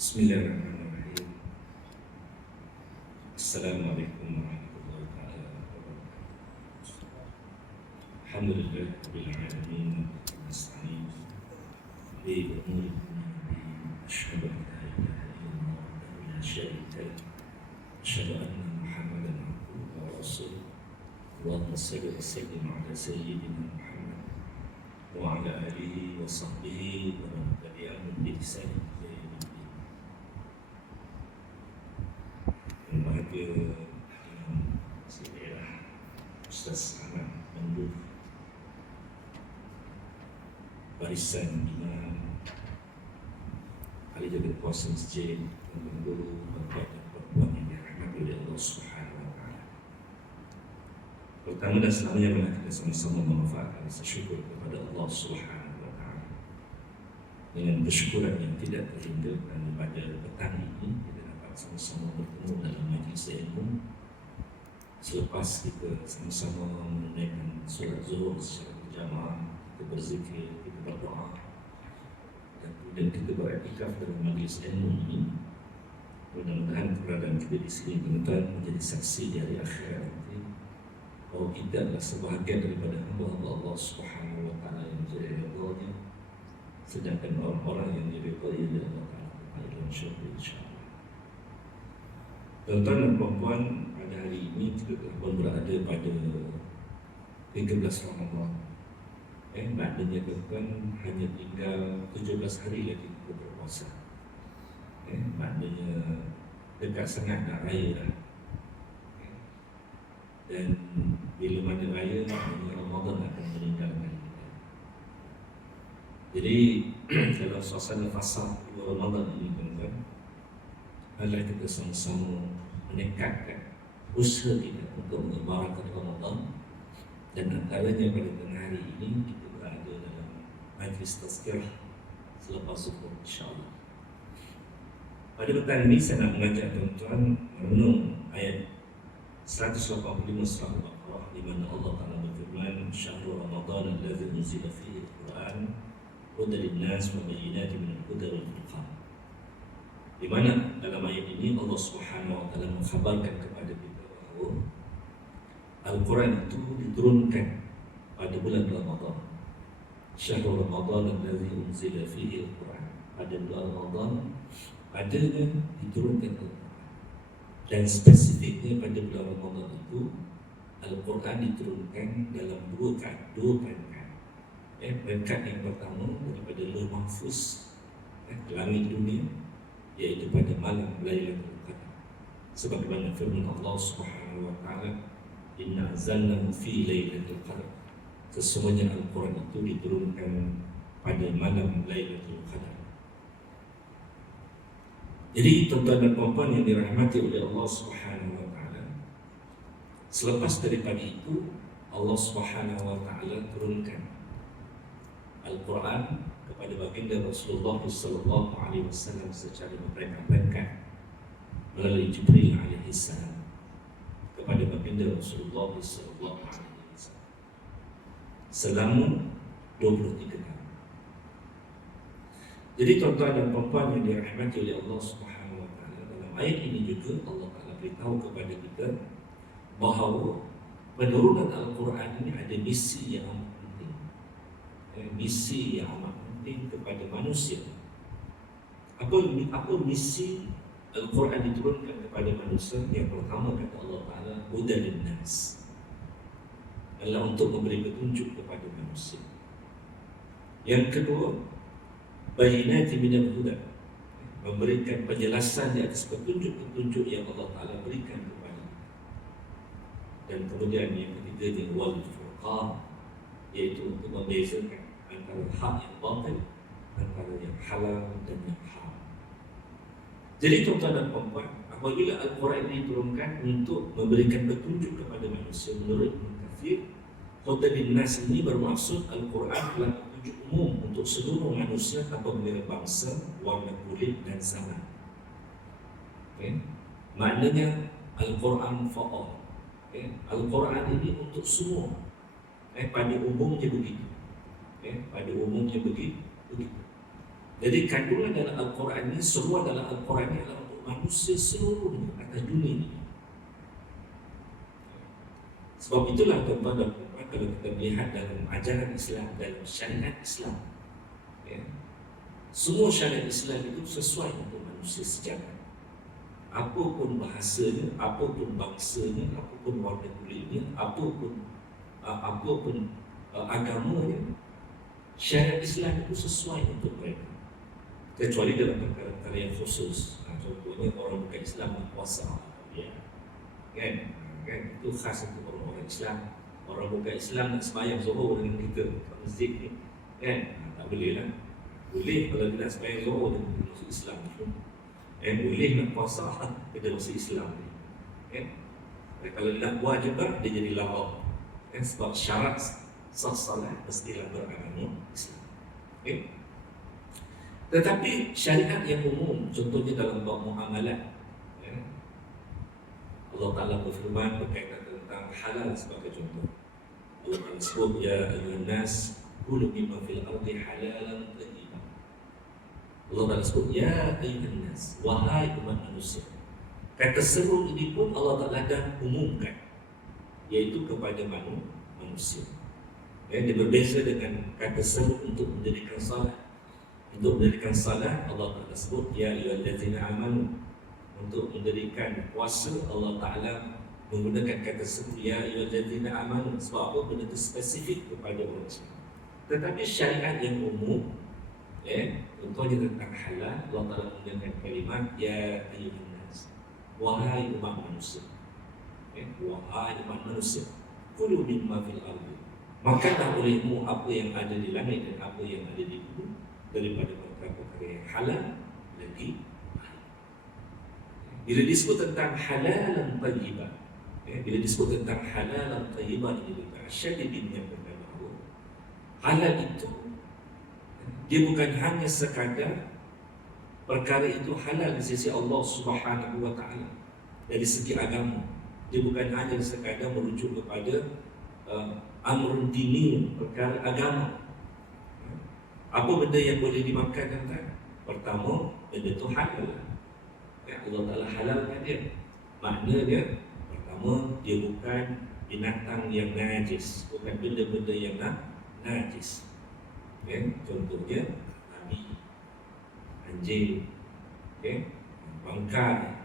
Bismillahirrahmanirrahim. Assalamualaikum warahmatullahi taala wabarakatuh. Alhamdulillah rabbil alamin. Nasta'in bi umuri dunya. Asyhadu an la ilaha illallah wa la syarika lah. Asyhadu anna Muhammadan abduhu wa rasuluh. Allahumma shalli wa sallim ala sayyidina Muhammad wa ala alihi wa sahbihi wa man tabi'ahum bi ihsan. Bahagia Saudara Ustaz Ahmad Mandur, barisan imam ahli jaga kuasa masjid, guru, bapa dan perempuan yang dirahmati oleh Allah Subhanahu wa taala. Pertama dan selamanya marilah kita sama-sama memanfaatkan rasa syukur kepada Allah Subhanahu wa taala. Dengan bersyukuran yang tidak terhindarkan pada petang ini, kita dapat sama-sama bertemu dalam majlis ilmu selepas kita sama-sama menunaikan solat zuhur secara berjamaah, kita berzikir, kita berdoa, dan kemudian kita beriktikaf dalam majlis ilmu ini. Mudah-mudahan keberadaan kita di sini tuan-tuan menjadi saksi di hari akhirat nanti bahawa kita adalah sebahagian daripada hamba Allah Subhanahu wa taala yang menjadi ridha-Nya, sedangkan orang-orang yang diridhai oleh Allah Taala dalam syurga insya-Allah. Tuan-tuan dan puan-puan, pada hari ini kita telah berada pada 13 Ramadan. Maknanya tuan-tuan hanya tinggal 17 hari lagi kita berpuasa. Maknanya dekat sangat nak raya dah. Dan bila mana raya, maknanya Ramadan akan meninggalkan kita. Jadi dalam suasana fasa Ramadan ini tuan-tuan, adalah kita sama-sama meningkatkan usaha kita untuk mengibaratkan Ramadan. Dan antaranya pada tengah hari ini kita berada dalam majlis tazkirah selepas zuhur insya-Allah. Pada petang ini saya nak mengajak tuan-tuan merenung ayat 185 surah Al-Baqarah, di mana Allah Taala berfirman, "Syahrul Ramadan allazi unzila fihi al-Quran hudan lin-nas wa bayyinatin minal huda wal furqan." Di mana dalam ayat ini Allah Subhanahu wa taala mengkhabarkan kepada kita bahawa Al-Quran itu diturunkan pada bulan Ramadan. Syahrul Ramadan allazi unzila fihi al-Quran. Pada bulan Ramadan adanya diturunkan Al-Quran. Dan spesifiknya pada bulan Ramadan itu Al-Quran diturunkan dalam dua rangkaian. Rangkaian yang pertama daripada Lauh Mahfuz ke langit dunia, iaitu pada malam Lailatul Qadar. Sebagaimana firman Allah Subhanahu wa taala, "Inna anzalnahu fi Lailatul Qadar." Sesungguhnya Al-Quran itu diturunkan pada malam Lailatul Qadar. Jadi tuan-tuan dan puan-puan yang dirahmati oleh Allah Subhanahu wa taala, selepas daripada itu Allah Subhanahu wa taala turunkan Al-Quran kepada baginda Rasulullah sallallahu alaihi wasallam secara berperingkat melalui Jibril alaihi salam kepada baginda Rasulullah sallallahu alaihi wasallam selama 23 tahun. Jadi tuan-tuan dan puan-puan yang dirahmati oleh Allah Subhanahu wa taala, dalam ayat ini juga Allah Taala beritahu kepada kita bahawa penurunan Al-Quran ini ada misi yang amat penting. Misi yang amat penting kepada manusia. Apa misi Al-Quran diturunkan kepada manusia? Yang pertama kata Allah Taala, hudan lin-nas, adalah untuk memberi petunjuk kepada manusia. Yang kedua, bayyinatin minal huda, memberikan penjelasan di atas petunjuk-petunjuk yang Allah Taala berikan kepada kita. Dan kemudian yang ketiga, wal furqan, iaitu untuk membezakan antara hak yang batil, antara yang halal dan yang haram. Jadi tuan-tuan dan puan-puan, apabila Al-Quran ini diturunkan untuk memberikan petunjuk kepada manusia, menurut Ibnu Katsir, hudan lin-nas ini bermaksud Al-Quran adalah petunjuk umum untuk seluruh manusia tanpa mengira bangsa, warna kulit dan zaman. Maknanya Al-Quran for all. Al-Quran ini untuk semua. Pada umumnya begitu. Pada umumnya begitu. Jadi kandungan dalam Al-Quran ini, seruan dalam Al-Quran ini adalah untuk manusia seluruhnya atas dunia ini. Sebab itulah tuan-tuan dan puan, kalau kita melihat dalam ajaran Islam, dalam syariat Islam, ya, semua syariat Islam itu sesuai untuk manusia sejagat. Apapun bahasanya, apapun bangsanya, apapun warna kulitnya, apapun agamanya, syariat Islam itu sesuai untuk mereka. Kecuali dalam perkara-perkara yang khusus, contohnya orang bukan Islam berpuasa, ya, kan itu khas untuk orang-orang Islam. Orang bukan Islam nak sembahyang zuhur dengan kita kat masjid ni, kan tak boleh lah. Boleh kalau dia nak sembahyang zuhur dengan masuk Islam tu, boleh nak puasa kena masuk Islam ni, kan. Kalau dia nak buat juga, dia jadi lawak, kan, sebab syarat sah salat mestilah beragama Islam, okay? Tetapi syariat yang umum, contohnya dalam bab muamalat, ya, Allah Ta'ala berfirman berkaitan tentang halal sebagai contoh. Allah Ta'ala sebut, ya ayuhan nas kulu mimma fil ardi halalan thayyiban. Allah Ta'ala sebut, ya ayuhan nas, wahai umat manusia. Kata seru ini pun Allah Ta'ala dah umumkan, iaitu kepada manusia. Dia berbeza dengan kata seru untuk mendirikan salat. Untuk mendirikan salat, Allah Ta'ala sebut, ya ayyuhallazina amanu. Untuk mendirikan puasa, Allah Ta'ala menggunakan kata seru, ya ayyuhallazina amanu. Sebab apa? Benda itu spesifik kepada orang Islam. Tetapi syariat yang umum, contohnya tentang halal, Allah Ta'ala menggunakan kalimat, ya ayyuhan nas, wahai umat manusia. Wahai umat manusia, kulu mimma fil ardi, makanlah olehmu apa yang ada di langit dan apa yang ada di bumi, daripada perkara-perkara yang halal lagi baik. Bila disebut tentang halalan thayyiban, bila disebut tentang halalan thayyiban ini, Syadibin yang bahawa halal itu dia bukan hanya sekadar perkara itu halal di sisi Allah Subhanahu wa Ta'ala dari segi agama. Dia bukan hanya sekadar merujuk kepada amrun dini, perkara agama. Apa benda yang boleh dimakan, kan? Pertama, benda itu halal. Allah Ta'ala halalkan dia. Maknanya, pertama, dia bukan binatang yang najis, bukan benda-benda yang najis. Contohnya, babi, anjing, bangkai,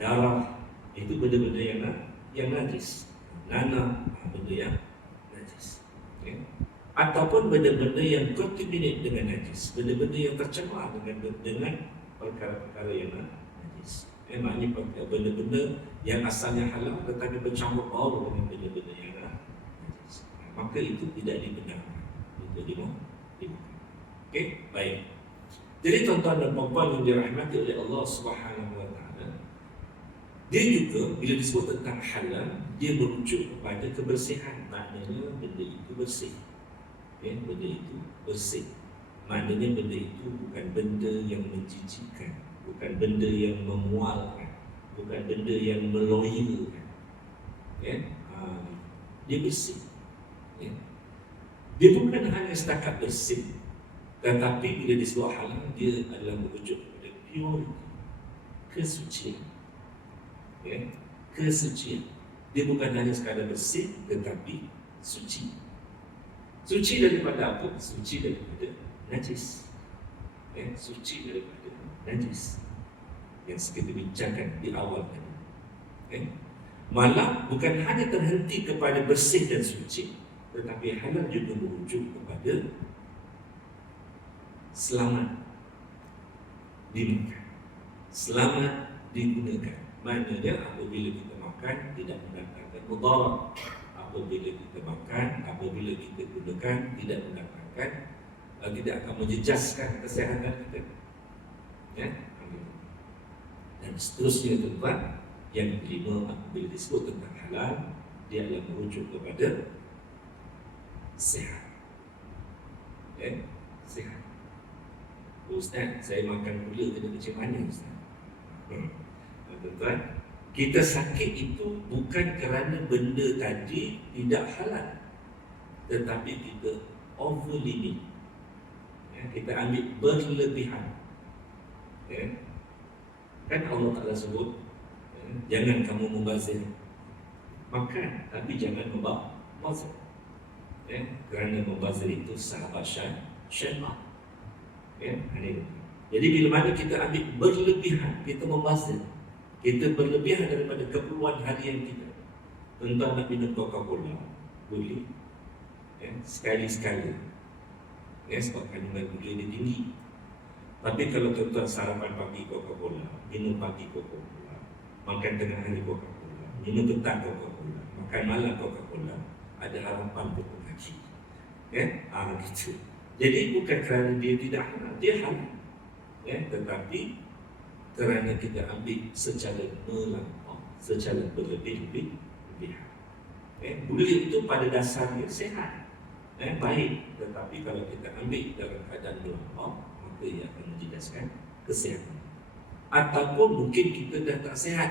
darah, itu benda-benda yang najis. Nanah, benda yang najis. Ataupun benda-benda yang contaminate dengan najis, benda-benda yang tercemar dengan perkara-perkara yang najis. Maknanya benda-benda yang asalnya halal tetapi bercampur baur dengan benda-benda yang najis, maka itu tidak dibenarkan untuk dimakan. Okey, baik. Jadi tuan-tuan dan puan-puan yang dirahmati oleh Allah Subhanahu wa Ta'ala, dia juga bila disebut tentang halal, dia merujuk kepada kebersihan. Maknanya benda itu bersih. Benda itu bersih. Maknanya benda itu bukan benda yang menjijikkan, bukan benda yang memualkan, bukan benda yang meloyakan. Dia bersih. Dia bukan hanya setakat bersih, tetapi bila disebut halal, dia adalah merujuk kepada purity, kesucian. Kesucian. Dia bukan hanya sekadar bersih, tetapi suci. Suci daripada apa? Suci daripada najis. Suci daripada najis yang kita bincangkan di awal tadi. Malah bukan hanya terhenti kepada bersih dan suci, tetapi halal juga merujuk kepada selamat dimakan, selamat digunakan. Maknanya apabila kita makan tidak mendatangkan mudarat, apabila kita makan, apabila kita gunakan tidak mendatangkan, tidak akan menjejaskan kesihatan kita. Dan seterusnya tuan-tuan. Yang kelima, apabila disebut tentang halal, dia adalah merujuk kepada sihat. Sihat. Ustaz, saya makan gula kena macam mana, Ustaz? Tuan-tuan, kita sakit itu bukan kerana benda tadi tidak halal, tetapi kita over limit. Kita ambil berlebihan. Kan Allah Ta'ala sebut, jangan kamu membazir. Makan, tapi jangan membazir. Kerana membazir itu sahabat syaitan. Jadi bila mana kita ambil berlebihan, kita membazir, kita berlebihan daripada keperluan harian kita. Tentang nak minum Coca-Cola, boleh, sekali-sekali, sebab kandungan gula dia tinggi. Tapi kalau tuan-tuan sarapan pagi Coca-Cola, minum pagi Coca-Cola, makan tengah hari Coca-Cola, minum petang Coca-Cola, makan malam Coca-Cola, ada harapan untuk mengaji. Gitu. Jadi bukan kerana dia tidak halal, dia halal. Tetapi kerana kita ambil secara melampau, secara berlebih-lebihan. Gula itu pada dasarnya sehat, baik. Tetapi kalau kita ambil dalam keadaan melampau, maka ia akan menjejaskan kesihatan. Ataupun mungkin kita dah tak sihat,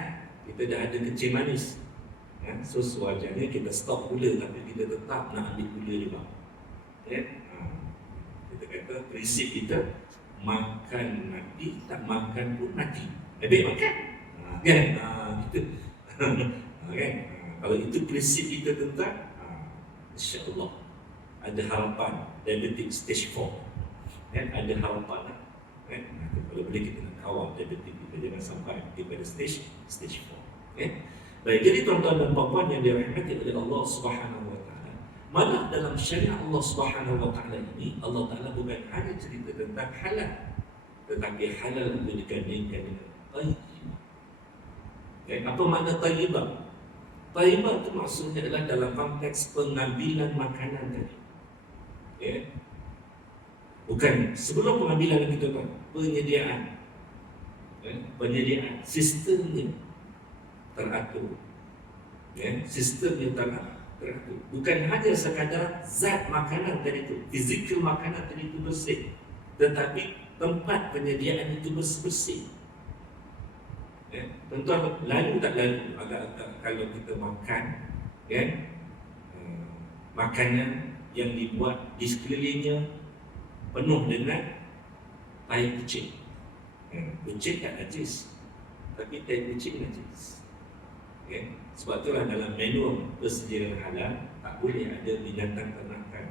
kita dah ada kencing manis, so sewajarnya kita stop gula, tapi kita tetap nak ambil gula juga. Kita kata prinsip kita, makan mati, tak makan pun mati. Baik makan, gitu. Kalau itu prinsip kita tentang, insya-Allah ada harapan diabetes stage 4. Ada harapan. Kalau boleh kita nak kawal diabetes kita, jangan sampai kepada stage 4. Baik, jadi tuan-tuan dan puan-puan yang dirahmati oleh Allah Subhanahu wa taala, malah dalam syariat Allah Subhanahu wa taala ini, Allah Taala bukan hanya cerita tentang halal, tetapi halal itu digandingkan dengan tayyibah. Apa makna tayyibah? Tayyibah itu maksudnya adalah dalam konteks pengambilan makanan tadi. Bukan sebelum pengambilan kita tahu, penyediaan, penyediaan sistemnya teratur, sistemnya teratur. Bukan hanya sekadar zat makanan tadi itu, fizikal makanan tadi itu bersih, tetapi tempat penyediaan itu bersih. Tuan-tuan, lalu tak lalu agak-agak kalau kita makan, makanan yang dibuat di sekelilingnya penuh dengan tai kucing. Kucing tak najis, tapi tai kucing najis. Sebab itulah dalam manual persediaan halal tak boleh ada binatang ternakan,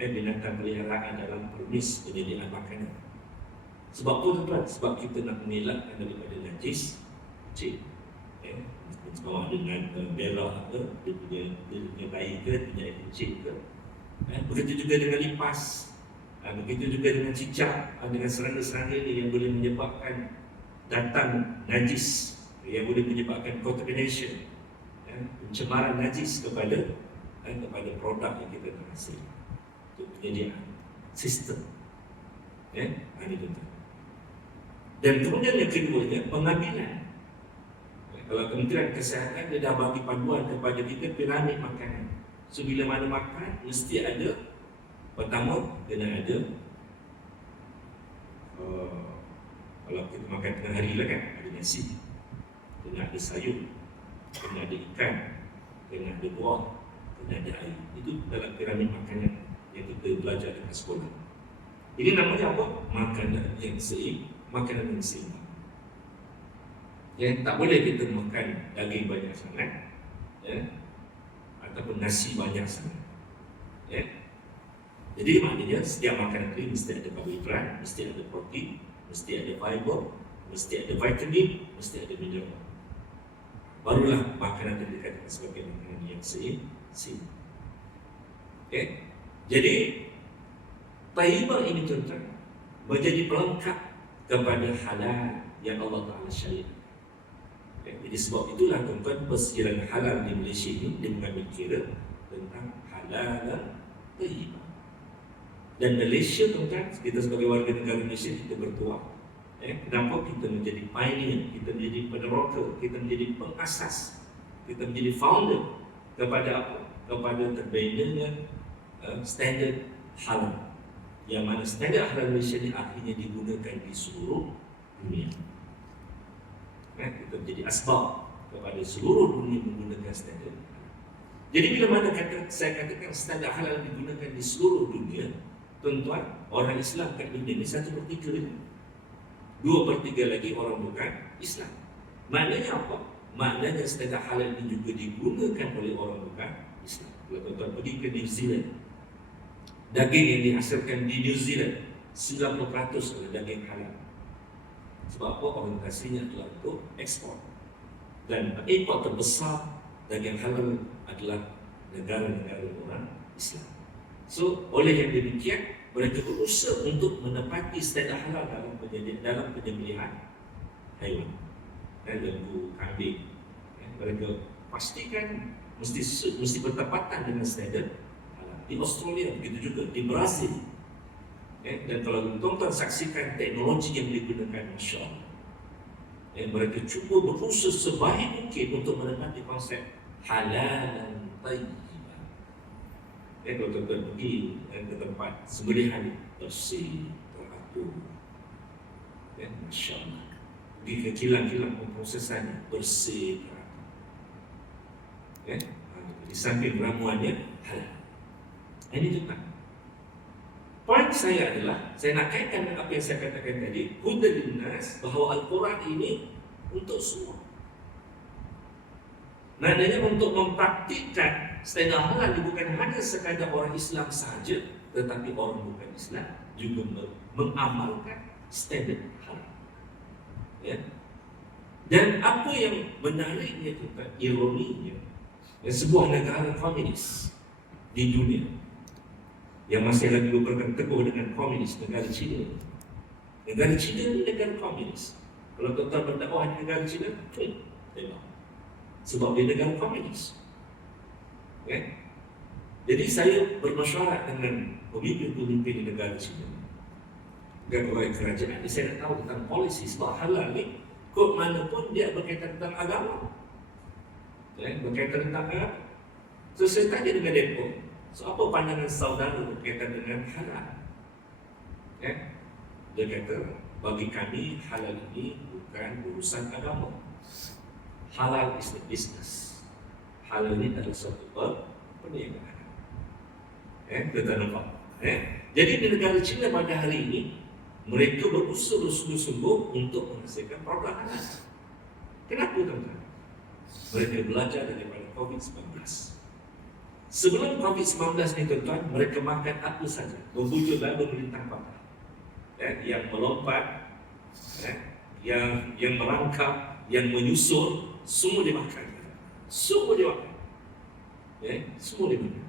binatang peliharaan dalam permis penyediaan makanan. Sebab tu tuan, sebab kita nak mengelakkan daripada najis kucing. Sama dengan berak ke, dia punya bayi ke, dia punya kucing ke. Begitu juga dengan lipas. Begitu juga dengan cicak, dengan serangga-serangga ini yang boleh menyebabkan datang najis, yang boleh menyebabkan contamination, pencemaran najis kepada produk yang kita nak hasil. Itu penyediaan sistem. Ini tuan. Dan kemudian yang keduanya, pengambilan. Kalau Kementerian Kesihatan dia dah bagi panduan kepada kita piramid makanan. So bila mana makan mesti ada, pertama kena ada, kalau kita makan tengah hari lah kan, ada nasi, kena ada sayur, kena ada ikan, kena ada buah, kena ada air. Itu dalam piramid makanan yang kita belajar dekat sekolah. Ini namanya apa? Makanan yang seimbang, makanan yang seimbang. Tak boleh kita makan daging banyak sangat, ataupun nasi banyak sangat. Jadi maknanya setiap makanan itu mesti ada karbohidrat, mesti ada protein, mesti ada fiber, mesti ada vitamin, mesti ada mineral. Barulah makanan itu dikatakan sebagai makanan yang seimbang. Jadi tayyibah ini tuan-tuan menjadi pelengkap kepada halal yang Allah Ta'ala syariat. Jadi sebab itulah tuan-tuan, persediaan halal di Malaysia ini dia mengambil kira tentang halal dan tayyibah. Dan Malaysia tuan-tuan, kita sebagai warga negara Malaysia, kita bertuah. Kenapa? Kita menjadi pioneer, kita menjadi peneroka, kita menjadi pengasas, kita menjadi founder kepada apa? Kepada terbinanya standard halal. Yang mana standard halal Malaysia ini akhirnya digunakan di seluruh dunia. Kita menjadi asbab kepada seluruh dunia menggunakan standard halal. Jadi bila mana saya katakan standard halal digunakan di seluruh dunia, tuan-tuan, orang Islam kat dunia ni 1/3 je. 2/3 lagi orang bukan Islam. Maknanya apa? Maknanya setengah halal ini juga digunakan oleh orang bukan Islam. Kalau tuan-tuan pergi ke New Zealand, daging yang dihasilkan di New Zealand 90% adalah daging halal. Sebab apa? Orientasinya adalah untuk ekspor. Dan import terbesar daging halal adalah negara-negara orang Islam. So, oleh yang demikian, mereka berusaha untuk menepati standard halal dalam penyembelihan haiwan, lembu, kambing. Mereka pastikan mesti bertepatan dengan standard halal. Di Australia begitu juga, di Brazil. Dan kalau tuan-tuan saksikan teknologi yang digunakan, Masya Allah, mereka cuba berusaha sebaik mungkin untuk menepati konsep halal dan tayyibah. Kalau tuan-tuan pergi ke tempat sembelihan bersih, teratur, Masya Allah, pergi ke kilang-kilang pemprosesannya bersih, teratur, di samping ramuannya halal. Ini tuan. Poin saya adalah, saya nak kaitkan dengan apa yang saya katakan tadi, hudan linnas, bahawa Al-Quran ini untuk semua. Maknanya untuk mempraktikkan standar halal bukan hanya sekadar orang Islam sahaja, tetapi orang bukan Islam juga mengamalkan standar halal. Dan apa yang menariknya itu, ironinya, sebuah negara komunis di dunia yang masih lagi berpegang teguh dengan komunis, negara China. Negara China ni negara komunis. Kalau tuan-tuan berdakwah di negara China, tengok. Sebab dia negara komunis. Jadi saya bermesyuarat dengan pemimpin-pemimpin di negara China, pegawai kerajaan ni, saya nak tahu tentang polisi. Sebab halal ni, kod mana pun dia berkaitan tentang agama. Berkaitan tentang agama. So saya tanya dengan mereka, so apa pandangan saudara berkaitan dengan halal? Dia kata, bagi kami halal ini bukan urusan agama. Halal is the business. Halal ini adalah suatu perniagaan. Kita nampak. Jadi di negara China pada hari ini, mereka berusaha bersungguh-sungguh untuk menghasilkan produk halal. Kenapa tuan-tuan? Mereka belajar daripada COVID-19. Sebelum COVID-19 ni tuan-tuan, mereka makan apa saja, berwujud lalu melintang patah, yang melompat, yang merangkap, yang menyusur, semua dimakan. Semua dimakan. Semua dimakan.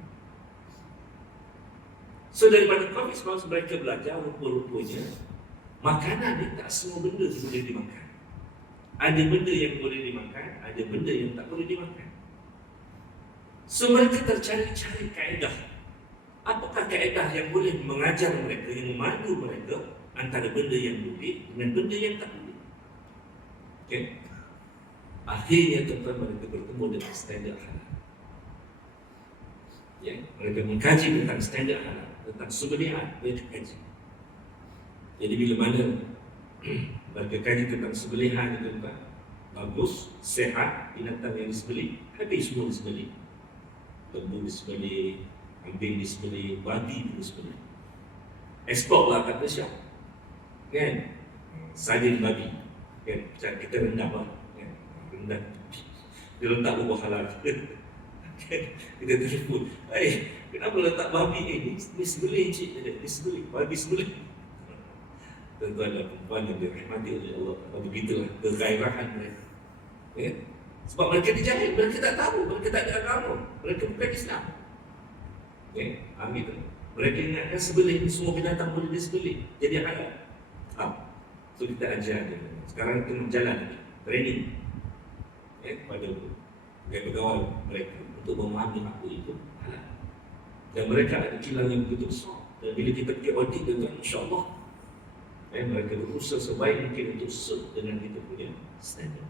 So daripada COVID-19 mereka belajar rupa-rupanya makanan ni tak semua benda boleh dimakan. Ada benda yang boleh dimakan, ada benda yang tak boleh dimakan. So mereka tercari-cari kaedah. Apakah kaedah yang boleh mengajar mereka, yang memandu mereka antara benda yang boleh dengan benda yang tak boleh. Akhirnya tuan-tuan, mereka bertemu dengan standard halal. Mereka mengkaji tentang standard halal, tentang sembelihan, mereka kaji. Jadi bila mana mereka kaji tentang sembelihan itu, tuan-tuan, bagus, sehat, binatang yang disembelih, habis semua disembelih. Lembu disembelih, kambing disembelih, babi disembelih. Eksporlah kat Malaysia, sardin babi, kita rendam lah, rendam. Dia letak buah halal. Kita telefon, kenapa letak babi ni? Ni sembelih cik, ni sembelih, babi sembelih. Tuan-tuan dan perempuan yang dirahmati oleh Allah, begitulah kegairahan mereka. Sebab mereka dijahil, mereka tak tahu, mereka tak ada agama, mereka bukan Islam. Amin. Mereka ingatkan sembelih ni semua binatang boleh disembelih, jadi halal. So kita ajar dia. Sekarang kita berjalan training pada pegawai mereka untuk memahami apa itu halal. Dan mereka ada kilang yang begitu besar. Dan bila kita pergi audit dengan insya-Allah, mereka berusaha sebaik mungkin untuk sesuai dengan kita punya standard.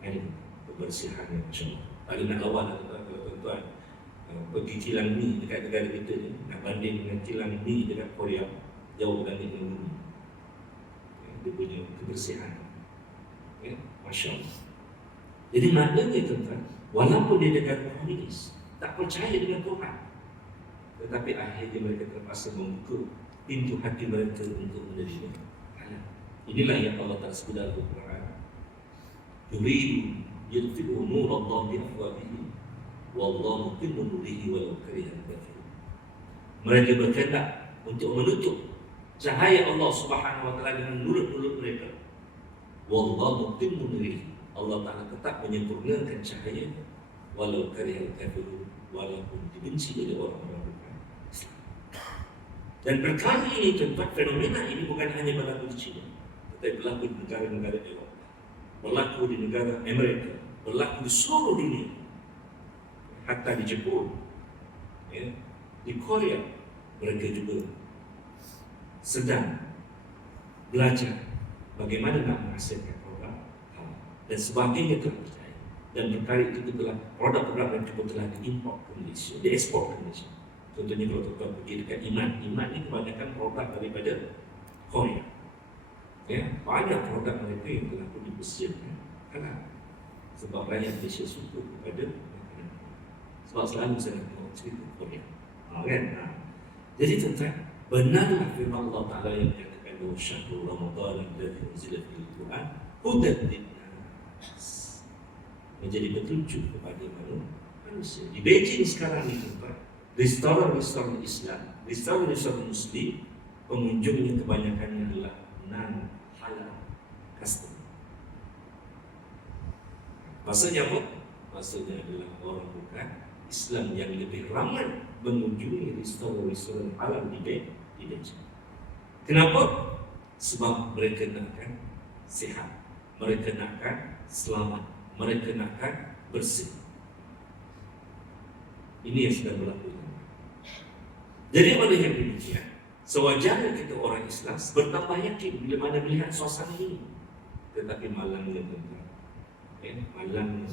Kebersihannya, insya-Allah. Tak ada nak lawan kalau tuan-tuan pergi kilang mi dekat negara kita ni, nak banding dengan kilang mi dekat Korea, jauh berbanding dengan bumi. Dia punya kebersihan. Masya Allah. Jadi maknanya tuan-tuan, walaupun dia negara komunis, tak percaya dengan Tuhan, tetapi akhirnya mereka terpaksa membuka pintu hati mereka untuk menerima halal. Inilah yang Allah Ta'ala sebut dalam Al-Quran, yuridu yutfi'u nurallahi bi afwahihim wallahu mutimmu nurihi walau karihal kafirun. Mereka berkehendak untuk menutup cahaya Allah Subhanahu wa taala dengan mulut-mulut mereka. Wallahu mutimmu nurihi. Allah Ta'ala tetap menyempurnakan cahayanya walau karihal kafirun, walaupun dibenci oleh orang-orang bukan Islam. Dan perkara ini, tempat fenomena ini bukan hanya berlaku di China, tetapi berlaku di negara-negara Eropah, berlaku di negara Amerika, berlaku di seluruh dunia, hatta di Jepun, ya, di Korea. Mereka juga sedang belajar bagaimana nak menghasilkan produk halal dan sebagainya telah percaya. Dan perkara itu telah produk-produk yang cukup telah diimport ke Malaysia, diekspor ke Malaysia. Contohnya kalau tuan pergi dekat Iman ni kebanyakan produk daripada Korea. Ya, banyak produk mereka yang telah pun dipersiapkan halal. Sebab rakyat Malaysia suka kepada makanan. Sebab selalu saya nak tengok cerita Korea. Kan? Jadi tentang benarlah firman Allah Ta'ala yang menyatakan bahawa syahrul Ramadan alladzi unzila fihi al-Quran hudan lin-nas, menjadi petunjuk kepada manusia. Di Beijing sekarang ni tuan, restoran-restoran Islam, restoran-restoran Muslim, pengunjungnya kebanyakannya adalah non-halal customer. Maksudnya apa? Maksudnya adalah orang bukan Islam yang lebih ramai mengunjungi restoran-restoran halal di Beijing. Kenapa? Sebab mereka nakkan sihat, mereka nakkan selamat, mereka nakkan bersih. Ini yang sedang berlaku. Jadi pada yang demikian, sewajarnya kita orang Islam bertambah yakin bila mana melihat suasana ini. Tetapi malangnya tuan-tuan, malangnya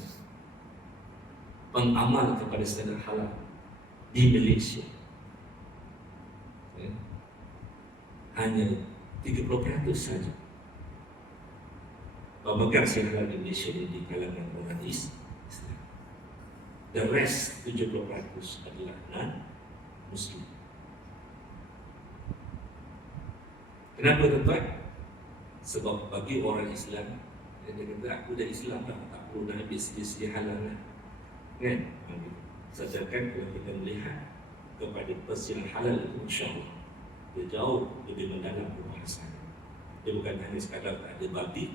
pengamal kepada standard halal di Malaysia hanya 30% saja. Pemegang halal di Malaysia ini di kalangan orang Islam. The rest 70% adalah non-Muslim. Kenapa tuan-tuan? Sebab bagi orang Islam, dia kata aku dah Islam dah, tak perlu nak ambil segi-segi halal lah. Kan? Sedangkan kalau kita melihat kepada persiapan halal itu, insyaAllah dia jauh lebih mendalam pembahasan. Dia bukan hanya sekadar tak ada babi,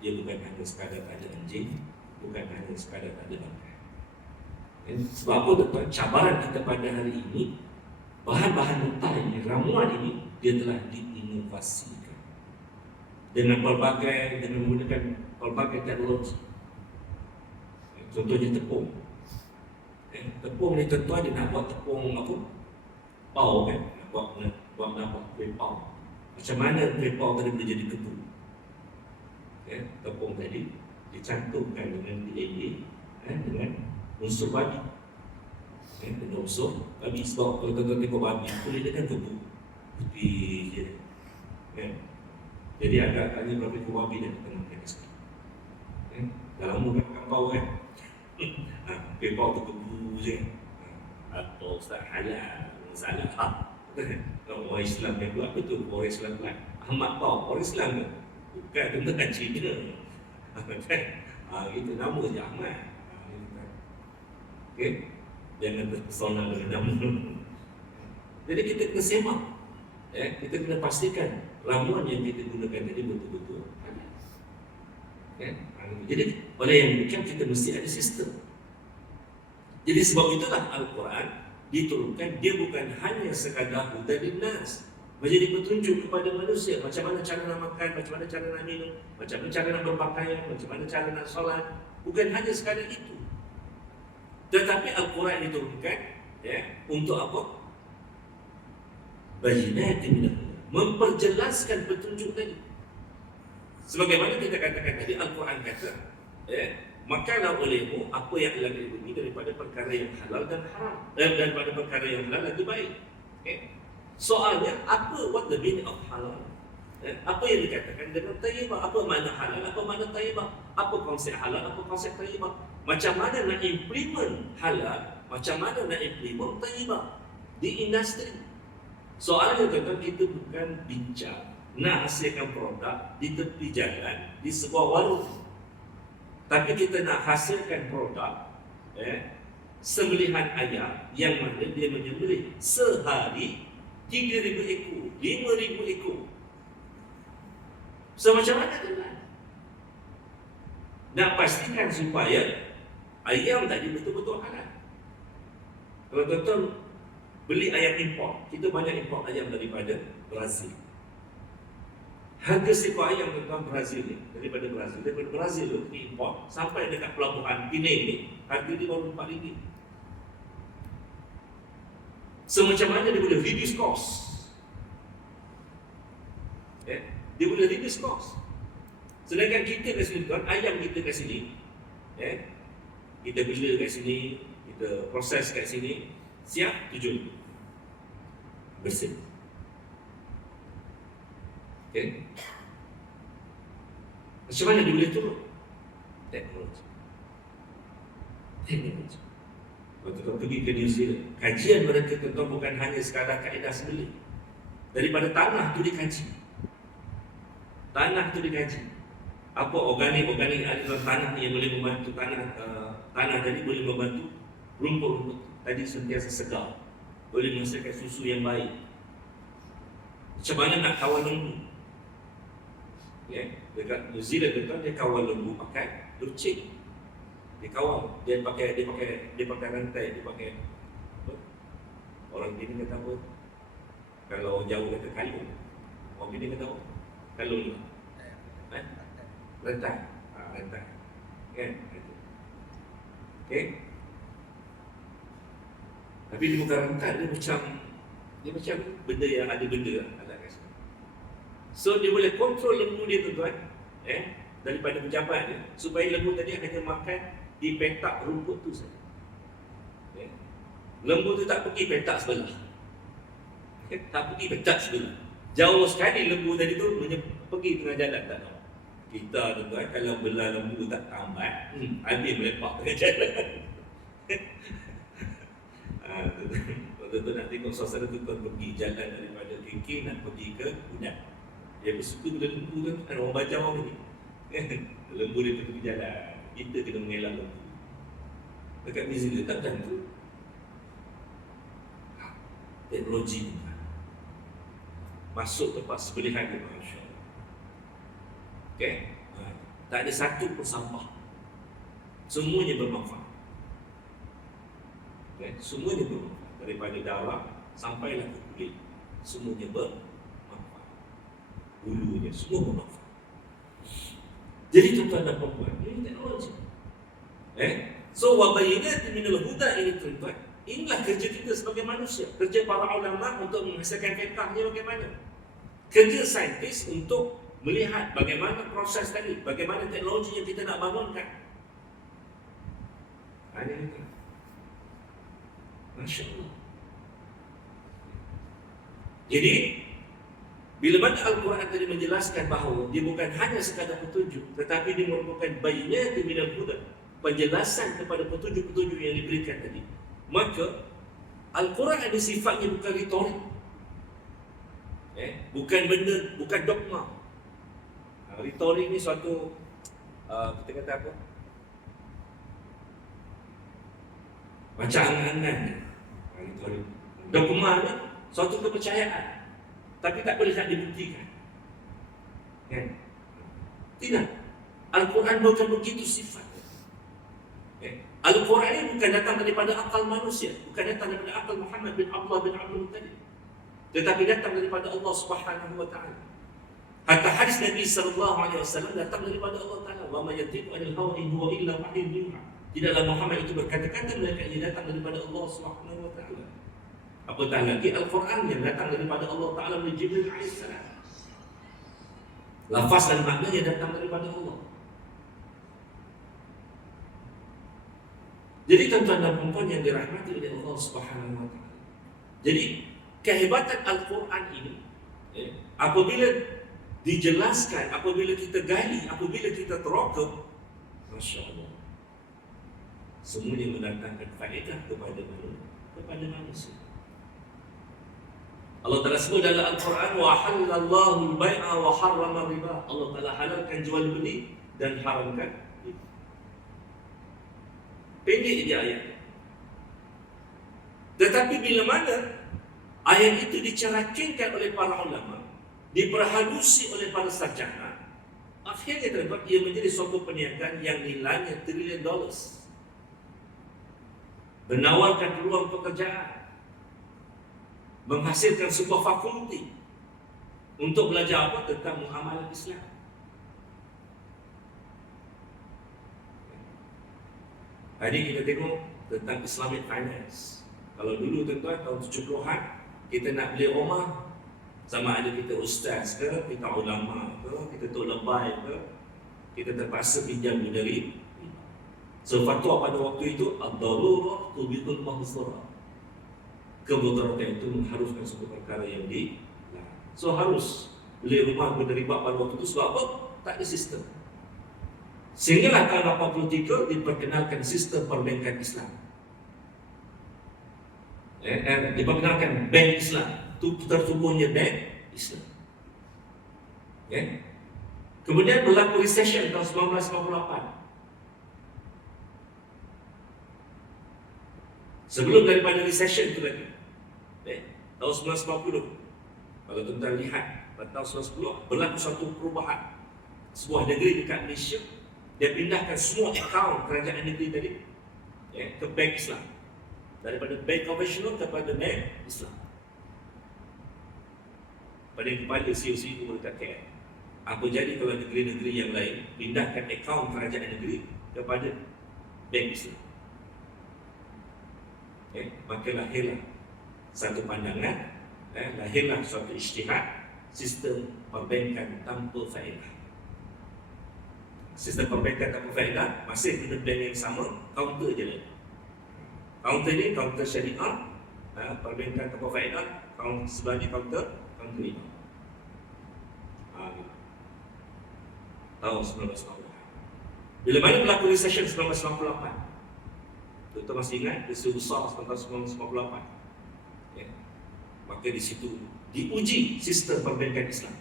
dia bukan hanya sekadar tak ada anjing, bukan hanya sekadar tak ada bangkai. Sebab apa tuan-tuan? Cabaran kita pada hari ini, bahan-bahan mentah ini, ramuan ini, dia telah diinovasikan dengan menggunakan pelbagai teknologi. Contohnya tepung. Tepung ni tuan-tuan, dia nak buat tepung apa? Pau kan? Nak buat kuih pau. Macam mana kuih pau tadi boleh jadi ketu? Tepung tadi dicantumkan dengan DNA, dengan unsur babi. Dengan unsur babi. Sebab kalau tuan-tuan tengok babi, kulit dia kan ketu, putih je. Jadi agak-agaknya berapa ekor babi dah kita makan sekali. Dah lama kan makan pau kan? Kuih pau tu kebu je. Atau Ustaz halal, salah. Orang Islam yang buat, betul orang Islam buat. Ahmad Pau, orang Islam ke? Bukan, tuan-tuan Cina. Itu nama je Ahmad. Okay? Jangan terpesona dengan nama. Jadi kita kena semak. Kita kena pastikan ramuan yang kita gunakan tadi betul-betul halal. Jadi oleh yang demikian kita mesti ada sistem. Jadi sebab itulah Al-Quran diturunkan, dia bukan hanya sekadar hudan linnas, menjadi petunjuk kepada manusia macam mana cara nak makan, macam mana cara nak minum, macam mana cara nak berpakaian, macam mana cara nak solat. Bukan hanya sekadar itu. Tetapi Al-Quran diturunkan untuk apa? Bayyinatin minal huda, memperjelaskan petunjuk tadi. Sebagaimana kita katakan tadi, Al-Quran kata, makanlah olehmu apa yang telah dilindungi daripada perkara yang halal dan haram, dan daripada perkara yang halal lagi baik. Soalnya, what the meaning of halal? Apa yang dikatakan dengan tayyibah? Apa makna halal? Apa makna tayyibah? Apa konsep halal? Apa konsep tayyibah? Macam mana nak implement halal? Macam mana nak implement tayyibah? di industri. Soalnya tuan-tuan, kita bukan bincang nak hasilkan produk di tepi jalan, di sebuah warung, tapi kita nak hasilkan produk sembelihan ayam yang mana dia menyembelih sehari 3,000 ekor, 5,000 ekor. So macam mana tuan? Nak pastikan supaya ayam tadi betul-betul halal. Kalau tuan-tuan beli ayam import, kita banyak import ayam daripada Brazil. Harga seekor ayam tuan-tuan Brazil ni, daripada Brazil tu import sampai dekat pelabuhan Penang ni, harga dia baru RM4. So macam mana dia boleh reduce cost? Dia boleh reduce cost. Sedangkan kita kat sini tuan, ayam kita kat sini, kita bela kat sini, kita proses kat sini, siap tujuh bersih. Macam mana dia boleh turun? Teknologi. Kalau tuan pergi ke New Zealand, kajian mereka tuan bukan hanya sekadar kaedah sembelih. Daripada tanah tu dikaji. Tanah tu dikaji. Apa organik dalam tanah ni yang boleh membantu tanah tadi boleh membantu rumput-rumput tadi sentiasa segar, boleh menghasilkan susu yang baik. Macam mana nak kawal lembu? Dekat New Zealand dia kawal lembu pakai lucing. Dia kawal, dia pakai rantai, dia pakai apa? Orang sini kata apa? Kalau jauh kata kalung. Orang sini kata apa? Kalung ni. Rantai. Rantai. Tapi dia bukan rantai, dia macam benda yang ada benda alat kat sini. So dia boleh kontrol lembu dia tuan-tuan, daripada pejabat dia, supaya lembu tadi hanya makan di petak rumput tu saja. Lembu tu tak pergi petak sebelah. Tak pergi petak sebelah. Jauh sekali lembu tadi tu pergi tengah jalan, tak tahu. Kita tuan-tuan kalau belah lembu tak tambat, habis melepak tengah jalan. Tuan-tuan nak tengok suasana tuan pergi jalan daripada KK nak pergi ke Hunan. Dia bersuka bila lembu tu kan orang bajau ni. Lembu dia pergi jalan, kita kena mengelak lembu. Dekat New Zealand tak macam tu. Teknologi ni masuk tempat sembelihan dia, Masya Allah. Tak ada satu pun sampah. Semuanya bermanfaat. Semuanya bermanfaat. Daripada darah sampailah ke kulit, semuanya bermanfaat. Bulunya semua bermanfaat. Jadi tuan-tuan dan puan-puan, ini teknologi. So wabayyinatin minal huda ini tuan-tuan, inilah kerja kita sebagai manusia. Kerja para ulama untuk menghasilkan fiqhnya bagaimana. Kerja saintis untuk melihat bagaimana proses tadi, bagaimana teknologi yang kita nak bangunkan. Ini kita. Masya Allah. Jadi bila mana Al-Quran tadi menjelaskan bahawa dia bukan hanya sekadar petunjuk, tetapi dia merupakan bayyinatin minal huda, penjelasan kepada petunjuk-petunjuk yang diberikan tadi, maka Al-Quran ada sifatnya bukan retorik, bukan benda, bukan dogma. Retorik ni suatu kita kata apa? Macam angan-angan. Retorik. Dogma ni suatu kepercayaan, tapi tak boleh nak dibuktikan. Tidak. Al-Quran bukan begitu sifat. Al-Quran ini bukan datang daripada akal manusia, bukan datang daripada akal Muhammad bin Abdullah bin Abdul Muttalib, tetapi datang daripada Allah Subhanahu wa taala. Hatta hadis Nabi sallallahu alaihi wasallam datang daripada Allah Taala. Wa ma yantiqu anil hawa in huwa illa wahyun yuha. Tidaklah Muhammad itu berkata-kata melainkan ia datang daripada Allah Subhanahu wa taala. Apatah lagi Al-Quran yang datang daripada Allah Taala melalui Jibril alaihi salam. Lafaz dan maknanya datang daripada Allah. Jadi tuan-tuan dan puan yang dirahmati oleh Allah Subhanahu wa taala. Jadi kehebatan Al-Quran ini apabila dijelaskan, apabila kita gali, apabila kita teroka, Masya Allah, semuanya mendatangkan faedah kepada manusia. Allah Ta'ala sebut dalam Al-Quran, wa halallahu al-bai'a wa harrama riba. Allah Ta'ala halalkan jual beli dan haramkan riba. Pendek je ayat. Tetapi bila mana ayat itu dicerakinkan oleh para ulama, diperhalusi oleh para sarjana, akhirnya terdapat ia menjadi suatu perniagaan yang nilainya trilion dollars, menawarkan peluang pekerjaan, menghasilkan sebuah fakulti untuk belajar apa tentang muamalah Islam. Hari kita tengok tentang Islamic finance. Kalau dulu tuan-tuan tahun 70-an kita nak beli rumah, sama ada kita ustaz ke, kita ulama ke, kita tok lebay ke, kita terpaksa pinjam dari. So fatwa pada waktu itu ad-darurah tubihul mahdzurah. Kemudaratan itu mengharuskan satu perkara yang so harus beli rumah berderibak pada waktu itu. Sebab apa? Tak ada sistem. Sehinggalah tahun 83 diperkenalkan sistem perbankan Islam. Diperkenalkan bank Islam. Itu tertubuhnya bank Islam. Kemudian berlaku recession tahun 1998. Sebelum daripada recession itu lagi, tahun 1990, kalau tuan-tuan lihat pada tahun 1990 berlaku satu perubahan. Sebuah negeri dekat Malaysia, dia pindahkan semua akaun kerajaan negeri tadi ke bank Islam, daripada bank konvensional kepada bank Islam. Pada kepala CEO-CEO dekat KL, apa jadi kalau negeri-negeri yang lain pindahkan akaun kerajaan negeri kepada bank Islam? Maka lahirlah satu pandangan, lahirlah suatu ijtihad, sistem perbankan tanpa faedah. Sistem perbankan tanpa faedah masih guna bank yang sama, kaunter je lah. Kaunter ni kaunter syariah, perbankan tanpa faedah, kaunter sebelah ni kaunter riba. Tahun 1998. Bila mana berlaku recession 1998? Kita masih ingat peristiwa besar tahun 1998. Maka di situ diuji sistem perbankan Islam.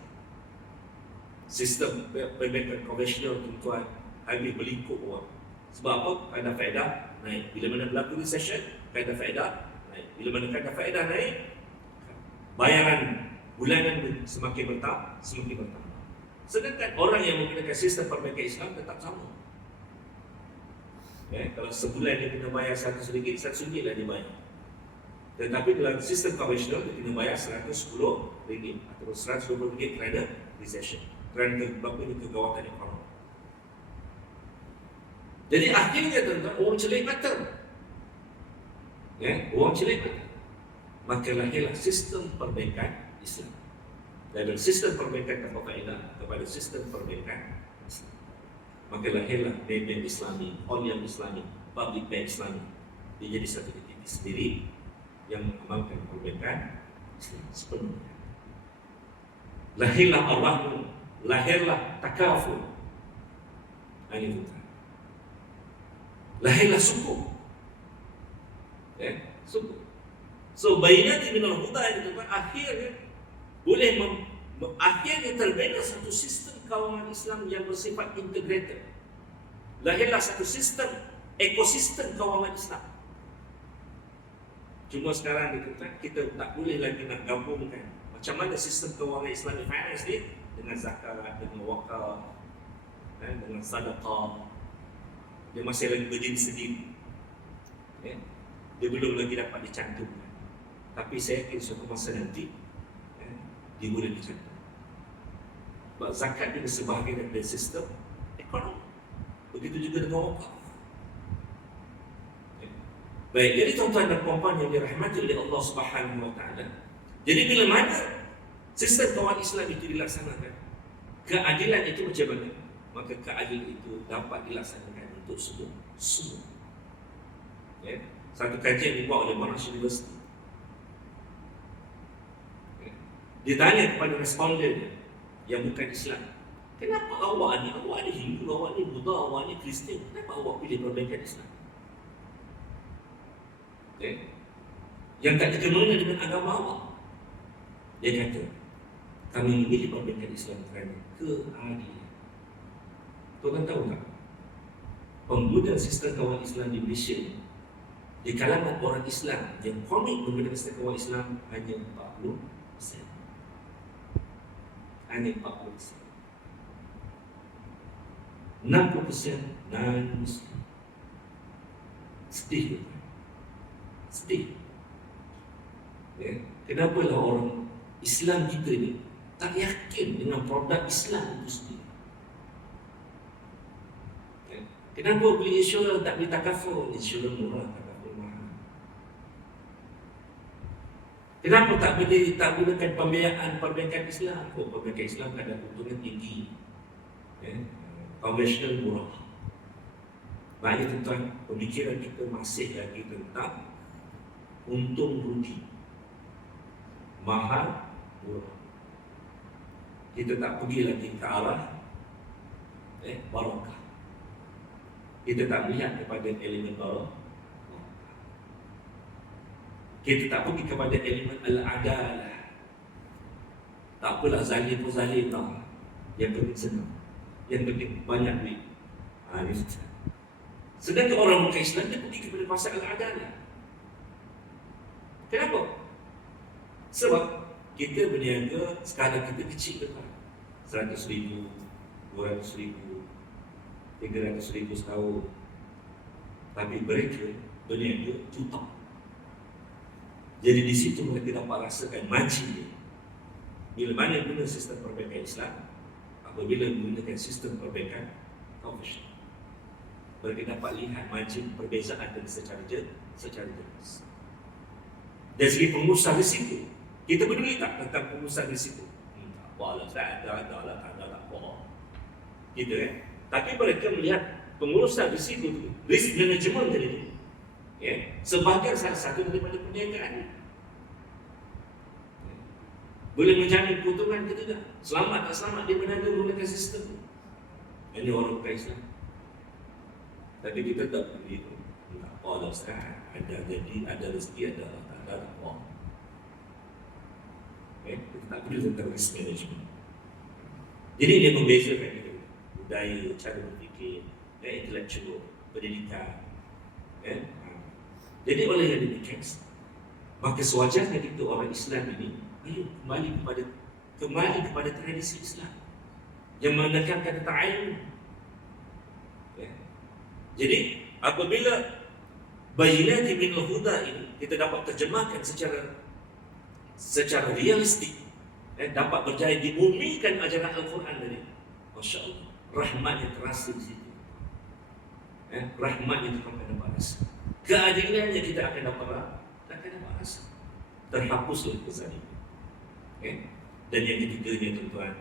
Sistem perbankan konvensional tuan-tuan habis berlingkup orang. Sebab apa? Kadar faedah naik. Bila mana berlaku recession, kadar faedah naik. Bila mana kadar faedah naik, bayaran bulanan semakin bertambah. Sedangkan orang yang menggunakan sistem perbankan Islam tetap sama. Kalau sebulan dia kena bayar RM100, RM100 lah dia bayar. Tetapi dalam sistem konvensional dia kena bayar RM110 atau RM120 kerana recession, kerana kegawatan ekonomi. Jadi akhirnya tuan-tuan, orang celik mata. Orang celik mata. Maka lahirlah sistem perbankan Islam. Dari sistem perbankan tanpa faedah kepada sistem perbankan Islam. Maka lahirlah bank Islami, Oliam Islami, Public Bank Islami. Dia jadi satu entiti sendiri yang mengamalkan perbankan Islam sepenuhnya. Lahirlah Ar-Rahman, lahirlah Takaful. Ini tuan. Lahirlah suku. Suku. So bainati minal huda itu tuan, akhirnya boleh akhirnya terbina satu sistem kawangan Islam yang bersifat integrated. Lahirlah satu sistem, ekosistem kawangan Islam. Cuma sekarang kita tak boleh lagi nak gabungkan macam mana sistem kawangan Islam di finance ni dengan zakat, dengan wakaf, dengan sedekah. Dia masih lagi berdiri sendiri. Dia belum lagi dapat dicantumkan. Tapi saya yakin suatu masa nanti dia boleh dicantumkan. Sebab zakat juga sebahagian daripada sistem ekonomi. Begitu juga dengan wakaf. Baik, jadi tuan-tuan dan puan-puan yang dirahmati oleh Allah Subhanahu Wa Taala. Jadi bila mana sistem kawan Islam itu dilaksanakan, keadilan itu macam mana? Maka keadilan itu dapat dilaksanakan untuk semua. Satu kajian dibuat oleh Monash University. Ditanya kepada responden yang bukan Islam, kenapa awak ni Hindu, awak ni Buddha, awak ni Kristian, kenapa awak pilih perbankan Islam? Yang tak dikenali dengan agama awak. Dia kata, kami memilih perbankan Islam kerana keadilan. Tuan tahu tak? Penggunaan sistem kawal Islam di Malaysia di kalangan orang Islam yang komit menggunakan sistem kawal Islam hanya 40%. Hanya 40%. 60% non-Muslim. Sedih ke? Sedih. Ya. Kenapa lah orang Islam kita ni tak yakin dengan produk Islam itu sendiri? Ya. Kenapa beli insurans tak beli takaful? Insurans murah, takaful mahal. Kenapa tak gunakan pembiayaan perbankan Islam? Oh, perbankan Islam ada keuntungan tinggi. Ya. Konvensional murah. Banyak tentang pemikiran kita masih lagi tentang untung rugi, mahal murah. Kita tak pergi lagi ke arah barakah. Kita tak melihat kepada elemen barakah. Kita tak pergi kepada elemen al-adalah. Tak apalah, zalim pun zalim lah. Yang penting senang, yang penting banyak duit. Ini sedangkan orang bukan Islam dia pergi kepada pasal al-adalah. Kenapa? Sebab kita berniaga, skala kita kecil dekat 100,000, 200,000, 300,000 setahun. Tapi mereka berniaga juta. Jadi di situ mereka dapat rasakan margin dia. Bila mana guna sistem perbankan Islam, apabila menggunakan sistem perbankan konvensional, mereka dapat lihat margin perbezaan dan secara jelas. Dari segi pengurusan risiko, kita peduli tak tentang pengurusan risiko? Tak apalah, tak ada apa. Gitu kan? Tapi mereka melihat pengurusan risiko itu, risk management tadi, sebagai salah satu daripada perniagaan. Boleh menjamin keuntungan ke tidak? Selamat tak selamat dia berniaga menggunakan sistem. Ini orang bukan Islam. Tapi kita tak begitu. Tak apa Ustaz, ada jadi, ada rezeki, ada tak ada apa. Kita tak perlu tentang risk management. Jadi dia membezakan kita. Budaya, cara berfikir, intellectual, pendidikan. Jadi oleh yang demikian, maka sewajarnya kita orang Islam ini, ayo kembali kepada tradisi Islam yang menekankan tentang ilmu. Jadi apabila bayinati minal huda ini kita dapat terjemahkan secara realistik, dapat berjaya dibumikan ajaran Al-Quran tadi, Masya Allah, rahmatnya terasa di situ. Rahmatnya kita akan dapat rasa, keadilannya kita akan dapat rasa, terhapus oleh kezaliman. Dan yang ketiganya tuan-tuan,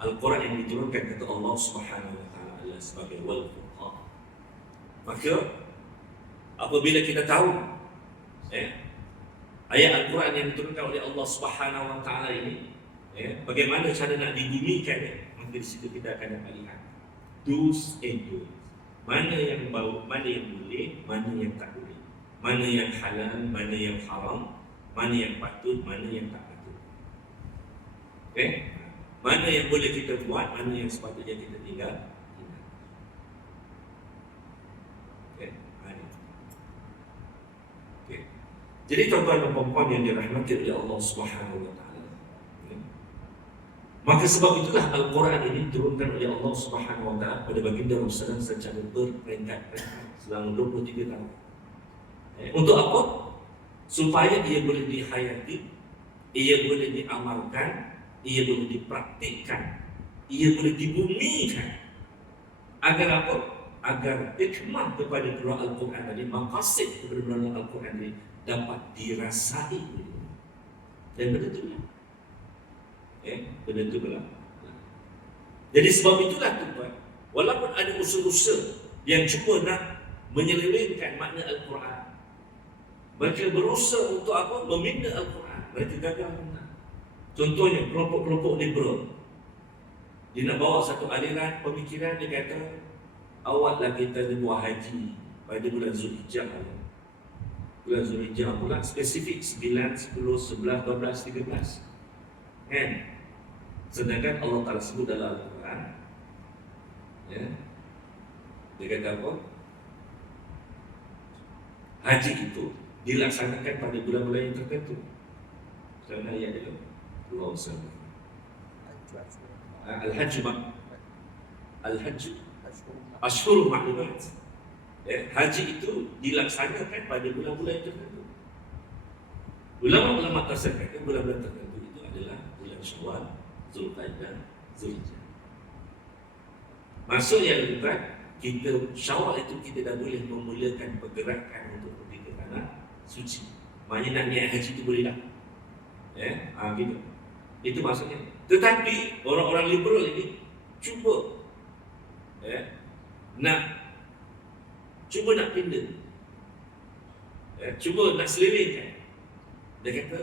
Al-Quran yang diturunkan kata Allah Subhanahu Wa Taala adalah sebagai wal-Furqan. Maka apabila kita tahu ayat Al-Quran yang diturunkan oleh Allah Subhanahu Wa Taala ini, bagaimana cara nak dibumikan, maka di situ kita akan dapat lihat do's and don'ts. Mana yang mana yang boleh, mana yang tak boleh, mana yang halal, mana yang haram, mana yang patut, mana yang tak patut. Mana yang boleh kita buat, mana yang sepatutnya kita tinggal. Jadi tuan-tuan dan puan-puan yang dirahmati oleh Allah Subhanahu Wa Taala, maka sebab itulah Al-Quran ini diturunkan oleh Allah Subhanahu Wa Taala pada baginda Rasulullah secara berperingkat-peringkat selama 23 tahun. Untuk apa? Supaya ia boleh dihayati, ia boleh diamalkan, ia boleh dipraktikkan, ia boleh dibumikan. Agar apa? Agar hikmah kepada Quran Al-Quran tadi, maqasid kepada Quran Al-Quran tadi dapat dirasai. Dan benda itulah, benda itulah. Jadi sebab itulah tuan, walaupun ada usul-usul yang cuba nak menyelewengkan makna Al-Quran, mereka berusaha untuk apa? Membina Al-Quran. Mereka gagal. Contohnya kelompok-kelompok liberal, dia nak bawa satu aliran pemikiran, dia kata awaklah kita buat haji pada bulan Zulhijjah. Bulan Zulhijjah pula spesifik 9, 10, 11, 12, 13. Kan? Sedangkan Allah Ta'ala sebut dalam Al-Quran, ya, dia kata apa? Haji itu dilaksanakan pada bulan-bulan yang tertentu. Kerana ayat dia Allah SWT Al-Hajj Al-Hajj Ashhurul Ma'lumat, ya, haji itu dilaksanakan pada bulan-bulan yang tertentu. Ulama-ulama tersekat bulan-bulan tertentu itu adalah bulan Syawal, Zulqa'dah, Zulhijjah. Maksudnya tuan, kita Syawal itu kita dah boleh memulakan pergerakan untuk pergi ke tanah suci. Maknanya nak niat haji itu boleh dah. Ya, gitu. Itu maksudnya. Tetapi orang-orang liberal ini cuba, ya, nak pindah, ya, cuba nak selewengkan. Dia kata,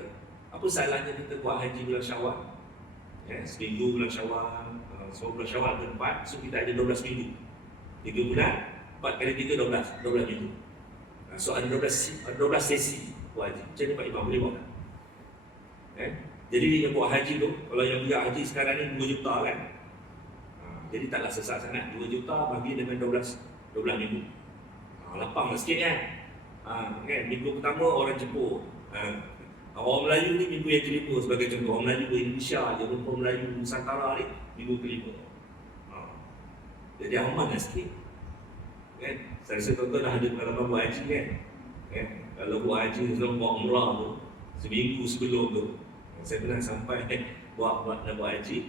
apa salahnya kita buat haji bulan Syawal, ya, seminggu bulan Syawal, semua bulan Syawal ke-4, so kita ada 12 minggu, 3 bulan, 4 kali 3, 12 minggu. So ada 12 sesi buat haji. Macam mana Pak Imam boleh buat? Jadi yang buat haji tu, kalau yang buat haji sekarang ni 2 juta kan, jadi taklah sesat sangat. 2 juta bagi dengan 12 minggu, lapang lah sikit kan. Kan? Minggu pertama orang Jepun, orang Melayu ni minggu yang kelima sebagai contoh. Orang Melayu Indonesia je, orang Melayu Nusantara ni minggu kelima. Jadi aman lah sikit kan. Saya rasa tuan-tuan dah ada pengalaman buat haji kan. Kalau buat haji sebelum buat umrah tu, seminggu sebelum tu, saya pernah sampai nak buat haji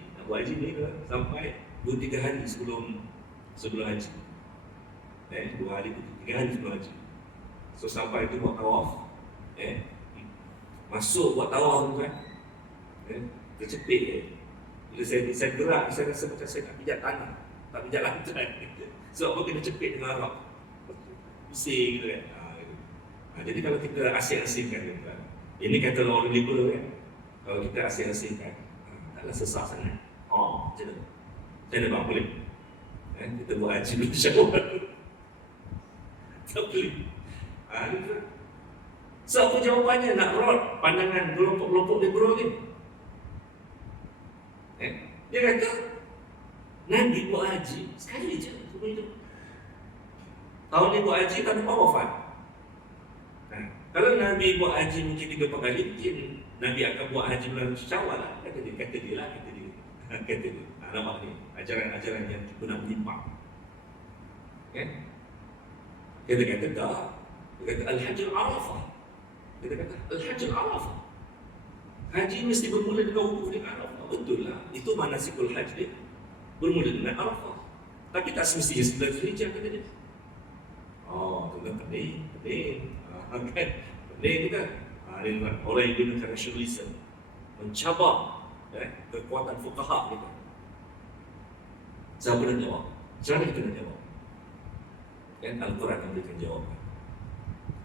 ni sampai 2-3 hari sebelum haji. 2 hari, 3 hari sebelum haji. So sampai tu buat tawaf, masuk buat tawaf tu kan, tercepit je. Bila saya gerak, saya rasa macam saya tak pijak tanah, tak pijak lantai. So apa kena cepit dengan Arab, pusing gitu kan. Jadi kalau kita asing-asingkan kan, ini kata orang liberal kan, kalau kita asing-asingkan, taklah sesat sangat. Macam tu. Macam mana bang, boleh? Kita buat haji bulan Syawal. Tak boleh. So apa jawapannya? Nak rot pandangan kelompok-kelompok liberal ni. Dia kata Nabi buat haji sekali je. Tahun ni buat haji, tahun depan wafat. Kalau Nabi buat haji mungkin 3-4 kali, mungkin Nabi akan buat haji bulan Syawal lah. Kata dia. Nampak ni, ajaran-ajaran yang benar menyimpang. Kan? Kita kata dah. Dia kata Al-Hajj Al-Arafah. Kita kata Al-Hajj Al-Arafah. Haji mesti bermula dengan wukuf di Arafah. Betul lah. Itu manasikul haji dia. Bermula dengan Arafah. Tapi tak semestinya 9 Zulhijjah kata dia. Tuan-tuan pening. Kan? Pening kan? Orang yang gunakan rasionalisme mencabar kekuatan fuqaha kita. Siapa nak jawab? Macam mana kita nak jawab? Kan Al-Quran memberikan jawapan.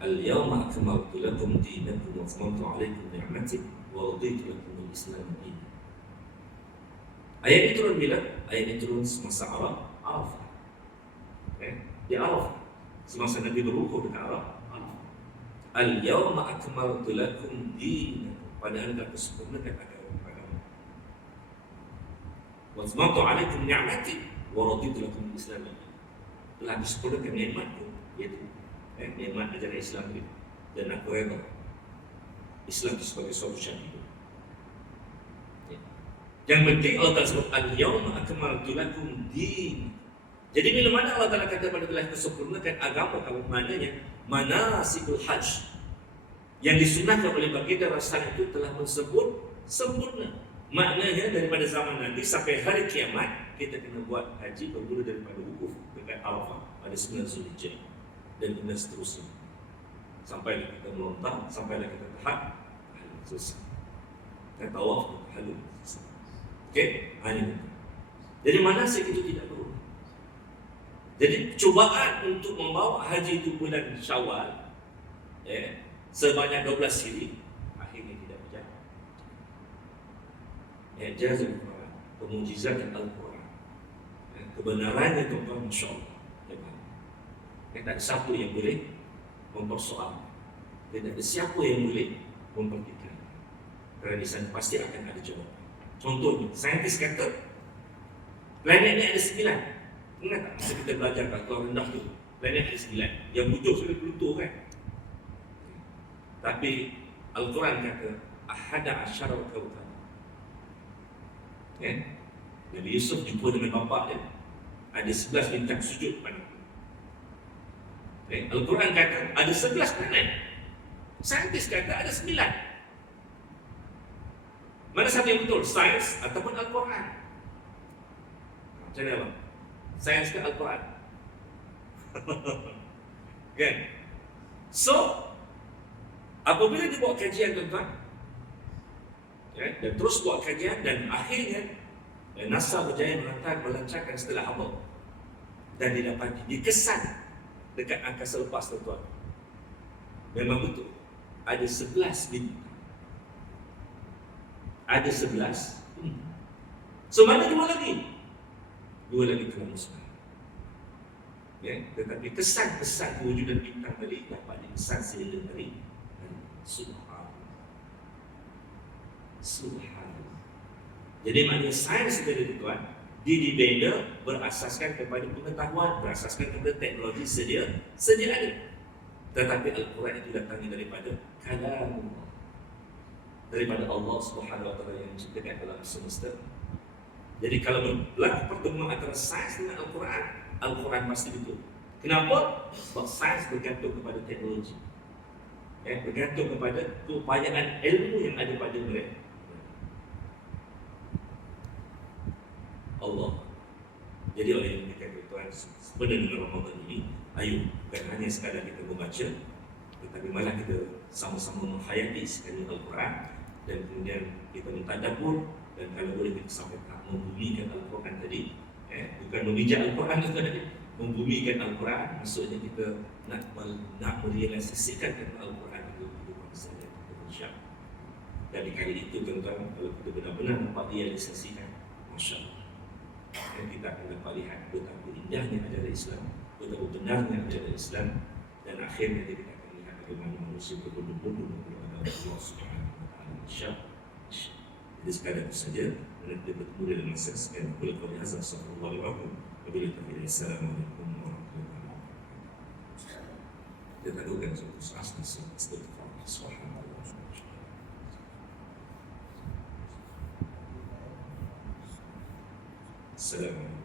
Al-yawma akmaltu lakum dinakum wa atmamtu alaikum ni'mati wa raditu lakum al-Islam dinan. Ayat ini turun bila? Ayat ini turun semasa Arafah. Di Arafah. Semasa Nabi berwukuf dekat Arafah. Al-yawma akmaltu lakum dinakum. Pada hari aku sempurnakan agama. Wa atmamtu alaikum ni'mati wa raditu lakum al-Islam dinan. Telah disempurnakan nikmatku, iaitu nikmat ajaran Islam ini, dan aku reda Islam itu sebagai suatu syariat. Yang penting Allah Ta'ala sebut al-yawma akmaltu lakum din. Jadi bila mana Allah Ta'ala kata pada telah kesempurnakan agama kamu, maknanya manasikul hajj yang disunahkan oleh baginda Rasul itu telah sempurna. Maknanya daripada zaman nanti sampai hari kiamat kita kena buat haji bermula daripada wukuf dekat Arafah pada 9 Zulhijjah dan seterusnya sampai kita melontar, sampai kita tahap selesai. Dan tawaf halul. Okey, hanya. Jadi manasik itu tidak perlu. Jadi cubaan untuk membawa haji itu bulan Syawal, sebanyak 12 siri, akhirnya tidak berjalan. Jazam Al-Quran, pemujizat Al-Quran, kebenarannya tuan-tuan, insyaAllah. Tak ada siapa yang boleh mempersoal. Tidak ada siapa yang boleh mempertikaikan. Kerana di sana pasti akan ada jawapan. Contohnya, saintis kata planet ni ada 9. Ingat tak masa kita belajar kat keluar rendah tu, planet ada 9. Yang hujung sudah Pluto kan. Tapi Al-Quran kata ahada asyara kawkab. Kan? Nabi Yusuf jumpa dengan bapa dia, ada 11 bintang sujud pada dia. Okay? Al-Quran kata ada 11 planet. Saintis kata ada 9. Mana satu yang betul? Sains ataupun Al-Quran? Macam mana bang? Sains ke Al-Quran? Kan? So, apabila dia buat kajian tuan-tuan, dan terus buat kajian, dan akhirnya NASA berjaya melancarkan setelah Hubble, dan didapati dikesan dekat angkasa lepas tuan-tuan. Memang betul ada 11 bintang. Ada 11 bintang. So mana dua lagi? Dua lagi telah musnah. Tetapi kesan-kesan kewujudan bintang tadi dapat dikesan sehingga hari. Subhanallah. Jadi maknanya sains tadi tuan dibina berasaskan kepada pengetahuan, berasaskan kepada teknologi sedia ada. Tetapi Al-Quran itu datangnya daripada kalam, daripada Allah Subhanahu Wa Taala yang menciptakan alam semesta. Jadi kalau berlaku pertemuan antara sains dengan Al-Quran, Al-Quran pasti betul. Kenapa? Sebab sains bergantung kepada teknologi, bergantung kepada keupayaan ilmu yang ada pada mereka. Allah. Jadi oleh yang dikatakan Tuhan, sebenarnya dengan Ramadan ini, ayo bukan hanya sekadar kita membaca, tetapi malah kita sama-sama menghayati sekali Al-Quran, dan kemudian kita mentadabbur, dan kalau boleh kita sampai tahap membumikan Al-Quran tadi, bukan memijak Al-Quran itu tadi, membumikan Al-Quran, maksudnya kita nak merealisasikan Al-Quran itu kehidupan saya kita. Dan di kali itu tuan-tuan, kalau kita benar-benar dapat realisasikan, Masya Allah, dan kita akan dapat lihat betapa indahnya ajaran Islam, betapa benarnya ajaran Islam, dan akhirnya kita akan lihat bagaimana manusia berbondong-bondong kepada Allah Subhanahu Wa Taala. Insya-Allah. Jadi sekadar itu saja, dan kita bertemu dalam masa sekian. Boleh kau dihazam sallallahu alaihi wasallam. Wabillahi taufiq. Assalamualaikum warahmatullahi wabarakatuh. Kita lakukan satu asas istighfar. Subhanallah. Assalamualaikum.